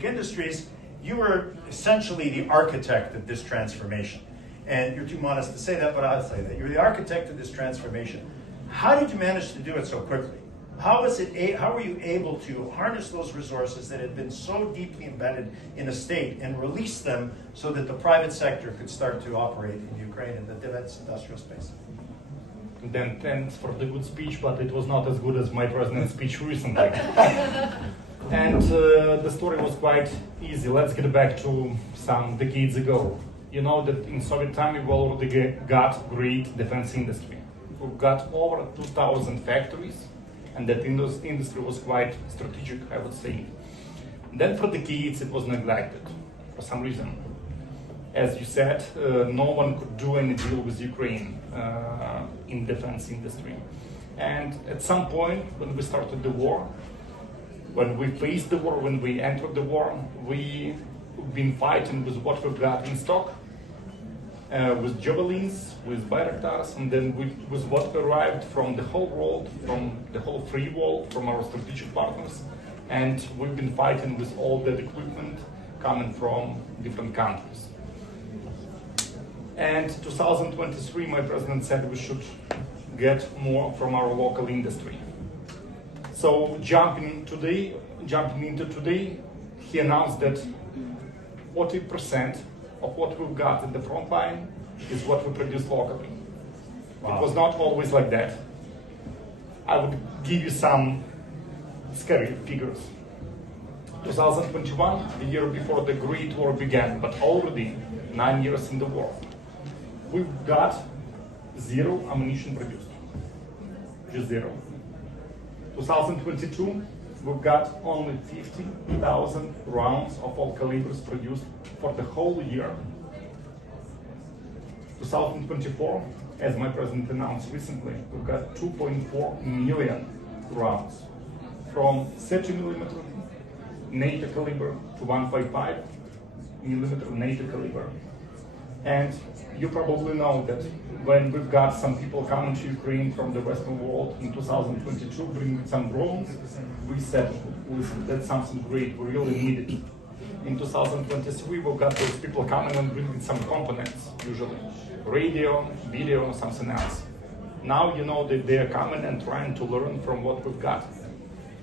strategic industries, you were essentially the architect of this transformation. And you're too modest to say that, but I'll say that. You're the architect of this transformation. How did you manage to do it so quickly? How were you able to harness those resources that had been so deeply embedded in a state and release them so that the private sector could start to operate in Ukraine in the defense industrial space? Then thanks for the good speech, but it was not as good as my president's speech recently. And the story was quite easy. Let's get back to some decades ago. You know that in Soviet time we already got great defense industry. We got over 2,000 factories, and that industry was quite strategic, I would say. Then for decades it was neglected for some reason. As you said, no one could do any deal with Ukraine in defense industry. And at some point, when we started the war, when we faced the war, when we entered the war, we've been fighting with what we've got in stock, with Javelins, with Bayraktars, and then with what arrived from the whole world, from the whole free world, from our strategic partners. And we've been fighting with all that equipment coming from different countries. And 2023, my president said we should get more from our local industry. So jumping into today, he announced that 40% of what we've got in the front line is what we produce locally. Wow. It was not always like that. I would give you some scary figures. 2021, the year before the Great War began, but already 9 years in the war. We've got zero ammunition produced, just zero. 2022, we've got only 50,000 rounds of all calibers produced for the whole year. 2024, as my president announced recently, we've got 2.4 million rounds, from 30mm NATO caliber to 155mm NATO caliber. And you probably know that when we've got some people coming to Ukraine from the Western world in 2022, bringing some drones, we said, listen, that's something great, we really need it. In 2023, we've got those people coming and bringing some components, usually radio, video, something else. Now you know that they're coming and trying to learn from what we've got.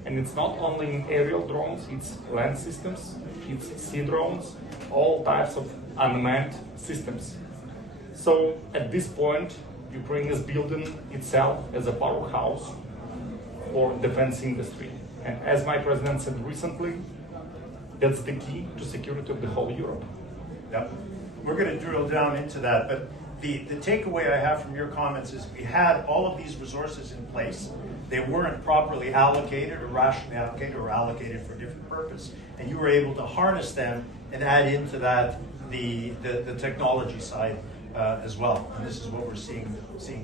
And it's not only in aerial drones, it's land systems, it's sea drones, all types of unmanned systems. So at this point, Ukraine is building itself as a powerhouse for defense industry. And as my president said recently, that's the key to security of the whole Europe. Yep. We're going to drill down into that, but the takeaway I have from your comments is we had all of these resources in place. They weren't properly allocated or rationally allocated or allocated for a different purpose. And you were able to harness them and add into that the technology side as well. And this is what we're seeing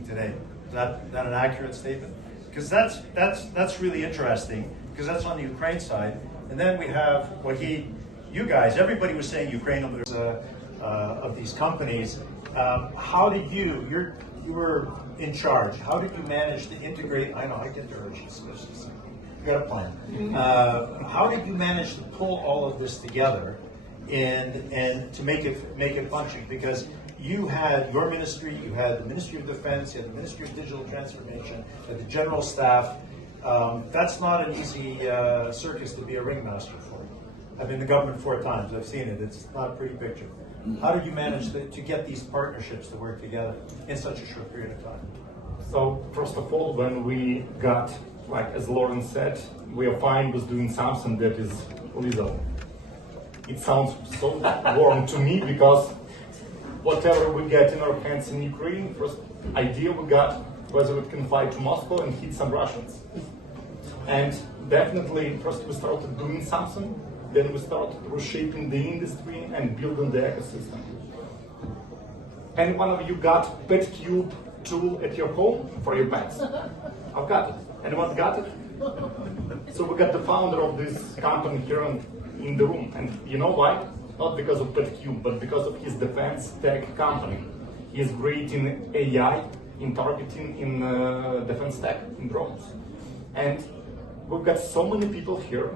today. Is that an accurate statement? Because that's really interesting, because that's on the Ukraine side. And then we have what you guys, everybody was saying Ukraine of these companies. How did you were in charge, how did you manage to integrate, I know, I get the urges, you got a plan. How did you manage to pull all of this together and to make it function? Because you had your ministry, you had the Ministry of Defense, you had the Ministry of Digital Transformation, you had the General Staff. That's not an easy circus to be a ringmaster for. I've been in the government 4 times, I've seen it, it's not a pretty picture. How did you manage to get these partnerships to work together in such a short period of time? So first of all, when we got, like as Lauren said, we are fine with doing something that is lethal. It sounds so warm to me, because whatever we get in our hands in Ukraine, first idea we got whether we can fly to Moscow and hit some Russians. And definitely first we started doing something, then we started reshaping the industry and building the ecosystem. Any one of you got pet cube tool at your home for your pets? I've got it. Anyone got it? So we got the founder of this company here in the room. And you know why? Not because of pet cube, but because of his defense tech company. He is great in AI, in targeting, in defense tech, in drones. And we've got so many people here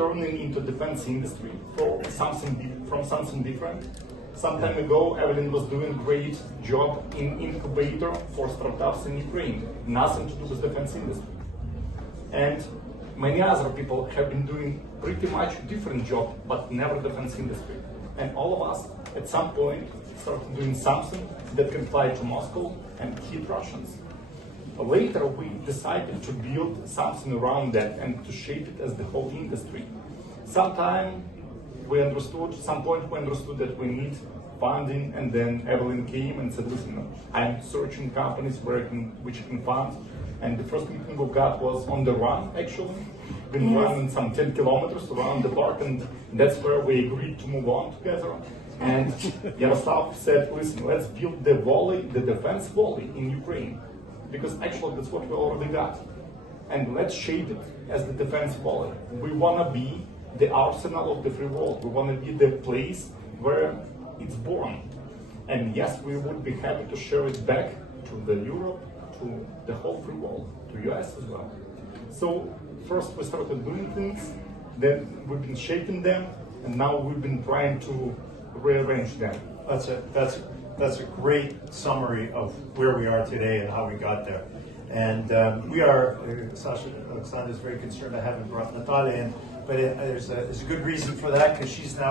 turning into defense industry from something different. Some time ago, Evelyn was doing a great job in incubator for startups in Ukraine, nothing to do with defense industry. And many other people have been doing pretty much different job, but never defense industry. And all of us, at some point, started doing something that can fly to Moscow and hit Russians. Later, we decided to build something around that and to shape it as the whole industry. Some point we understood that we need funding, and then Evelyn came and said, listen, I'm searching companies which I can fund. And the first meeting we got was on the run, actually. Been running some 10 kilometers around the park, and that's where we agreed to move on together. And Yaroslav said, listen, let's build the defense volley in Ukraine, because actually that's what we already got. And let's shape it as the defense volley. We want to be the arsenal of the free world. We want to be the place where it's born. And yes, we would be happy to share it back to the Europe, to the whole free world, to US as well. So first we started doing things, then we've been shaping them, and now we've been trying to rearrange them. That's a great summary of where we are today and how we got there. And we are, Oleksandr is very concerned I haven't brought Natalia in, but there's a good reason for that, because she's now